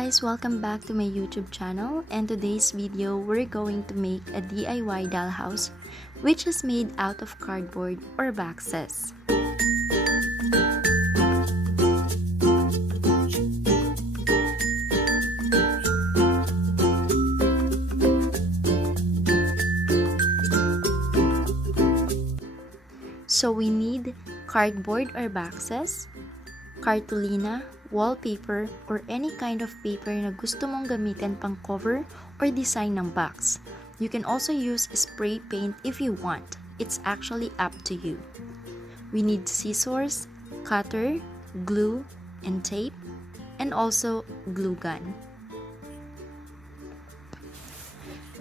guys! Welcome back to my YouTube channel, and today's video we're going to make a DIY dollhouse which is made out of cardboard or boxes. So we need cardboard or boxes, cartolina, wallpaper, or any kind of paper na gusto mong gamitin pang cover or design ng box. You can also use spray paint if you want. It's actually up to you. We need scissors, cutter, glue, and tape, and also glue gun.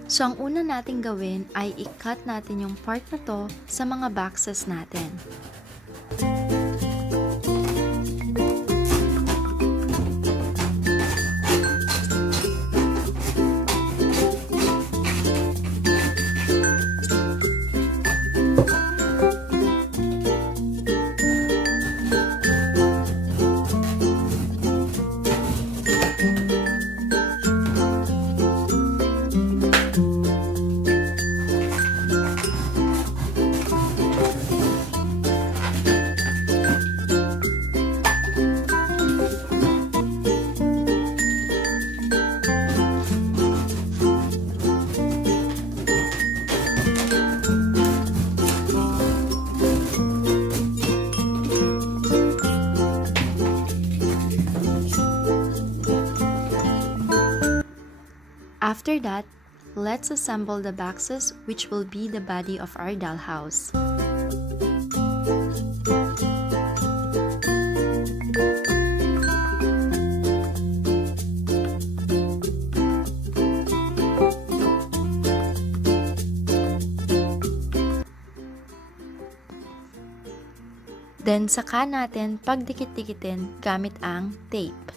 So ang una nating gawin ay i-cut natin yung part na to sa mga boxes natin. After that, let's assemble the boxes which will be the body of our dollhouse. Then saka natin pagdikit-dikitin gamit ang tape.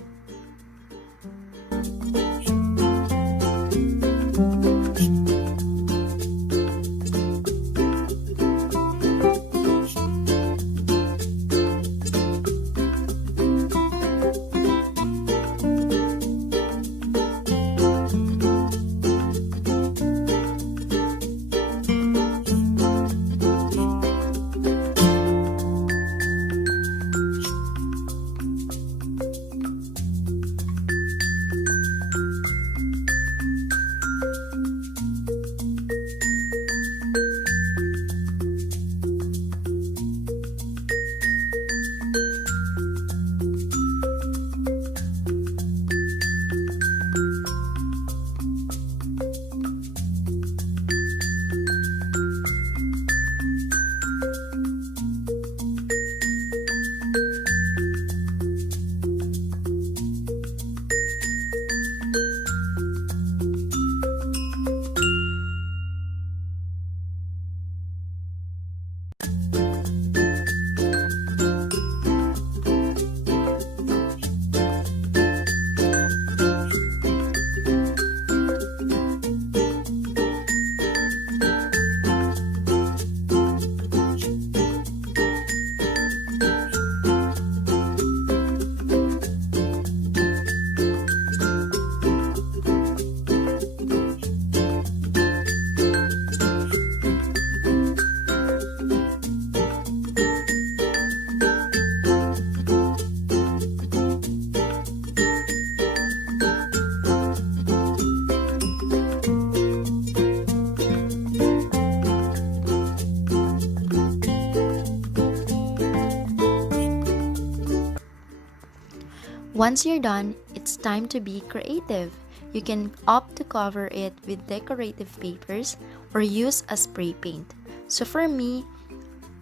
Once you're done, it's time to be creative. You can opt to cover it with decorative papers or use a spray paint. So for me,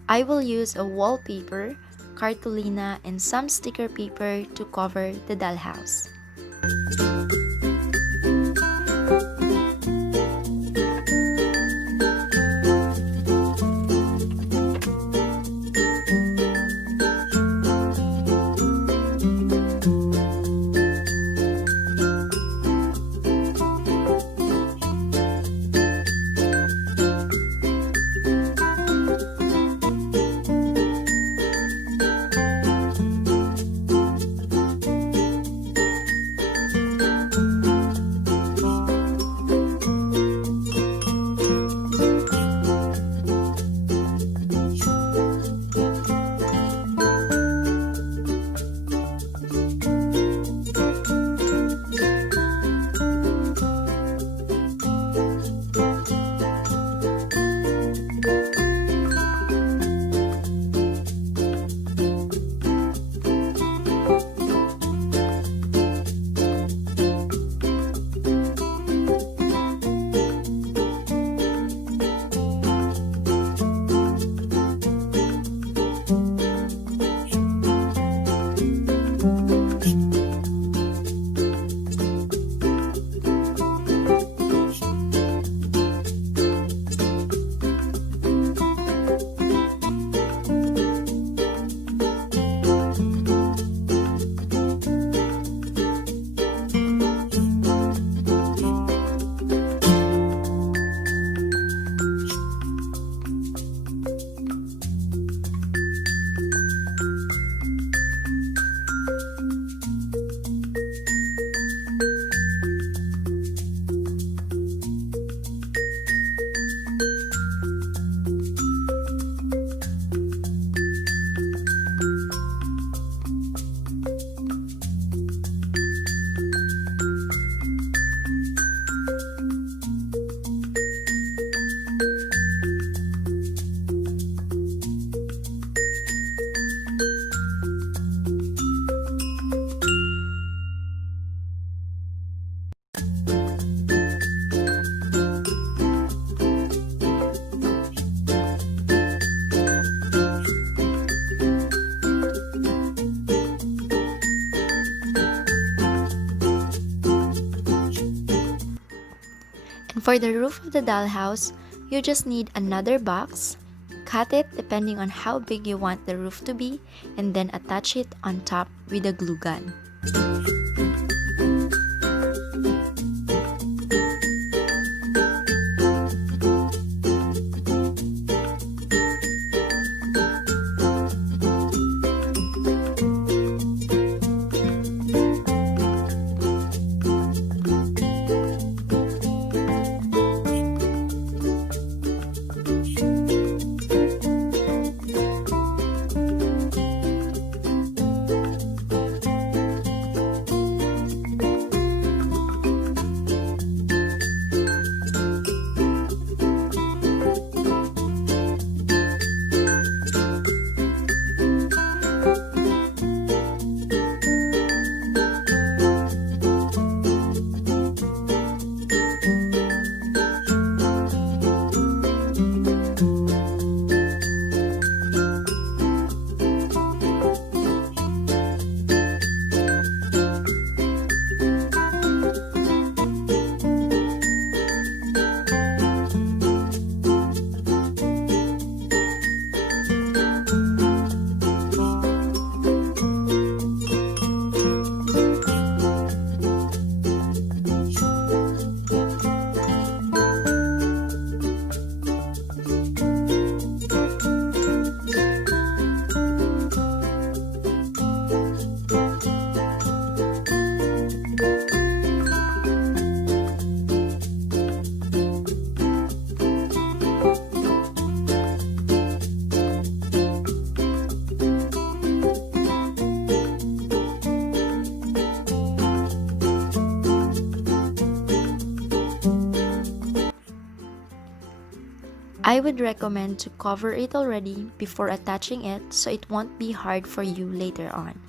I will use a wallpaper, cartolina, and some sticker paper to cover the dollhouse. And for the roof of the dollhouse, you just need another box, cut it depending on how big you want the roof to be, and then attach it on top with a glue gun. I would recommend to cover it already before attaching it so it won't be hard for you later on.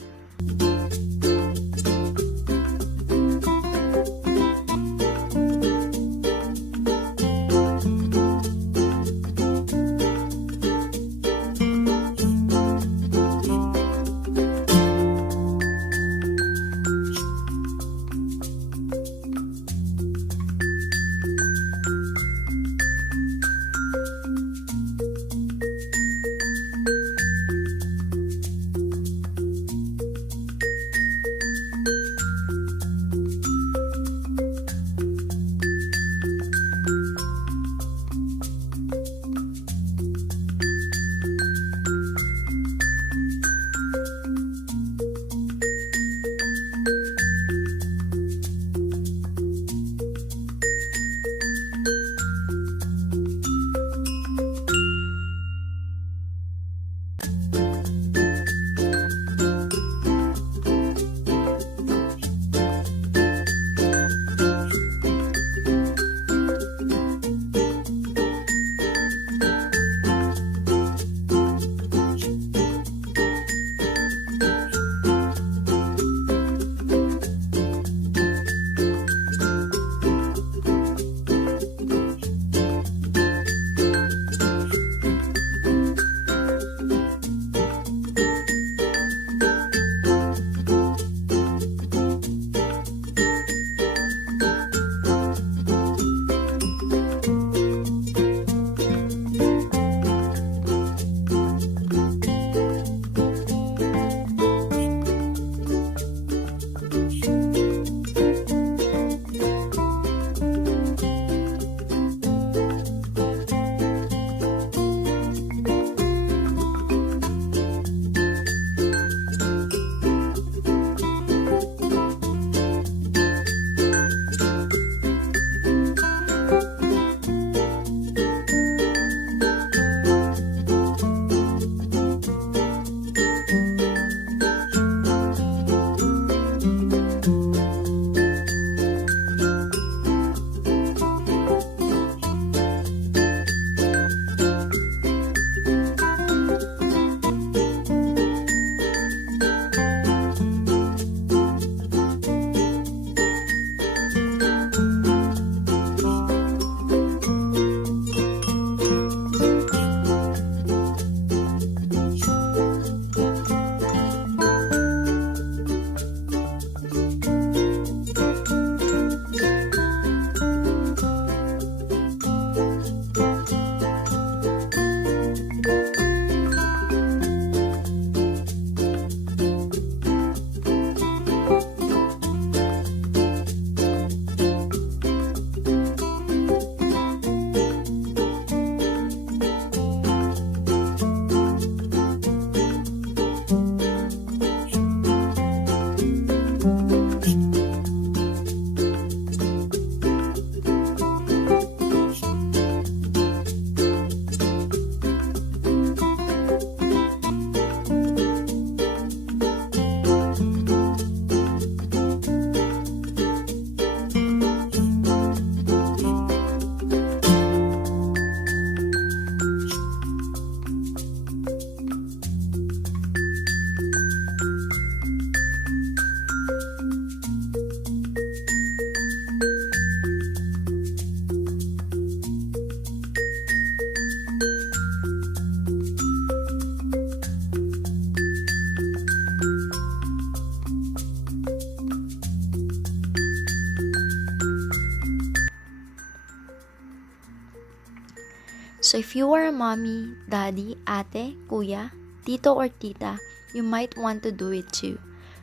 So if you are a mommy, daddy, ate, kuya, tito or tita, you might want to do it too.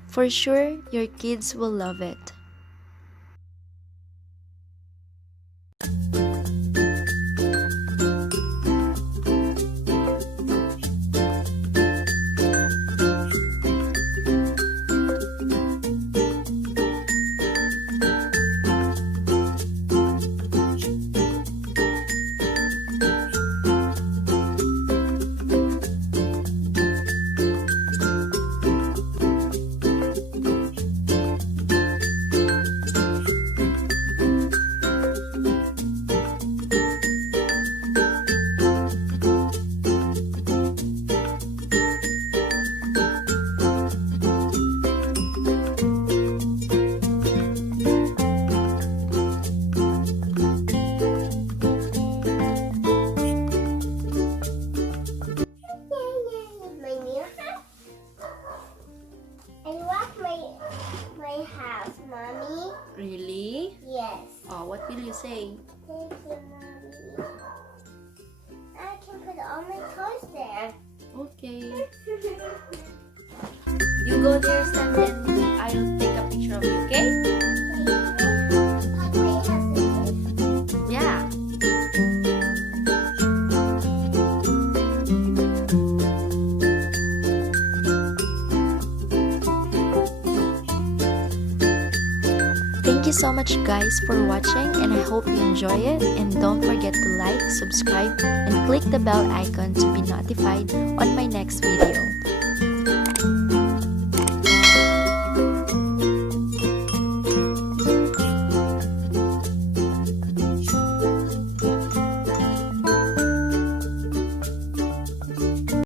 For sure, your kids will love it. Mommy? Really? Yes. Oh, what will you say? Thank you, Mommy. I can put all my toys there. Okay. You go there, and then I'll take a picture of you, okay? Yeah. Thank you so much guys for watching, and I hope you enjoy it, and don't forget to like, subscribe, and click the bell icon to be notified on my next video.